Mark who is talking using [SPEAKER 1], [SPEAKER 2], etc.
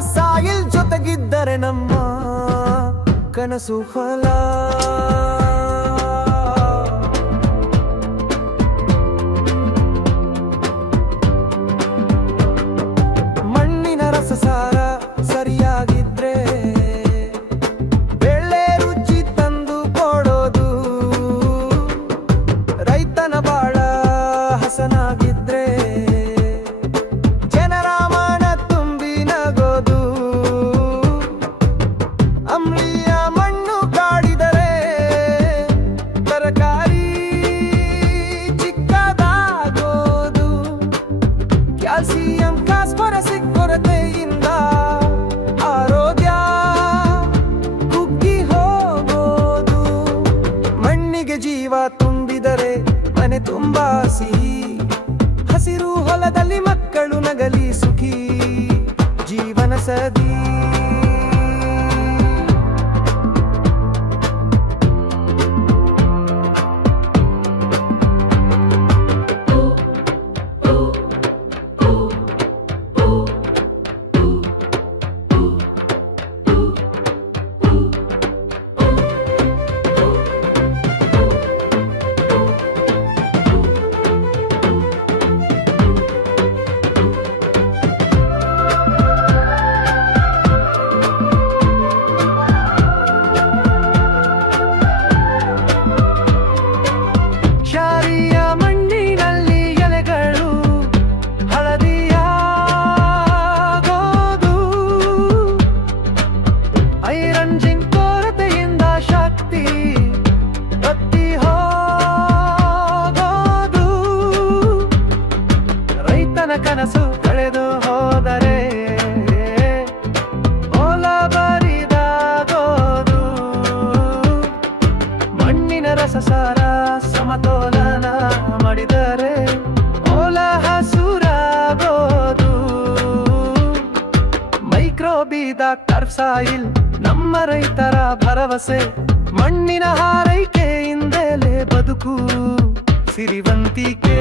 [SPEAKER 1] ಬೆಳೆದರೆ ನಮ್ಮ ಕನಸು ಫಲ. ಮಣ್ಣಿನ ರಸಸಾರ ಸರಿಯಾಗಿದ್ರೆ ಬೆಳೆ ರುಚಿ ತಂದು ಕೊಡೋದು. ರೈತನ ಬಾಳ ಹಸನಾಗಿದ್ರೆ ಹಸಿರು ಹೊಲದಲ್ಲಿ ಮಕ್ಕಳು ನಗಲಿ ಸುಖಿ ಜೀವನ ಸದಿ. ರೈತನ ಕನಸು ಕಳೆದು ಹೋದರೆ ಓಲ ಬರಿದಾಗೋದು. ಮಣ್ಣಿನ ರಸಸಾರ ಸಮತೋಲನ ಮಾಡಿದರೆ ಓಲ ಹಸುರಾಗೋದು. ಮೈಕ್ರೋಬೀದ ಕರ್ಸಾಯಿಲ್ ನಮ್ಮ ರೈತರ ಭರವಸೆ. ಮಣ್ಣಿನ ಹಾರೈಕೆಯಿಂದಲೇ ಬದುಕು. ಸಿರಿವಂತಿಕೆ.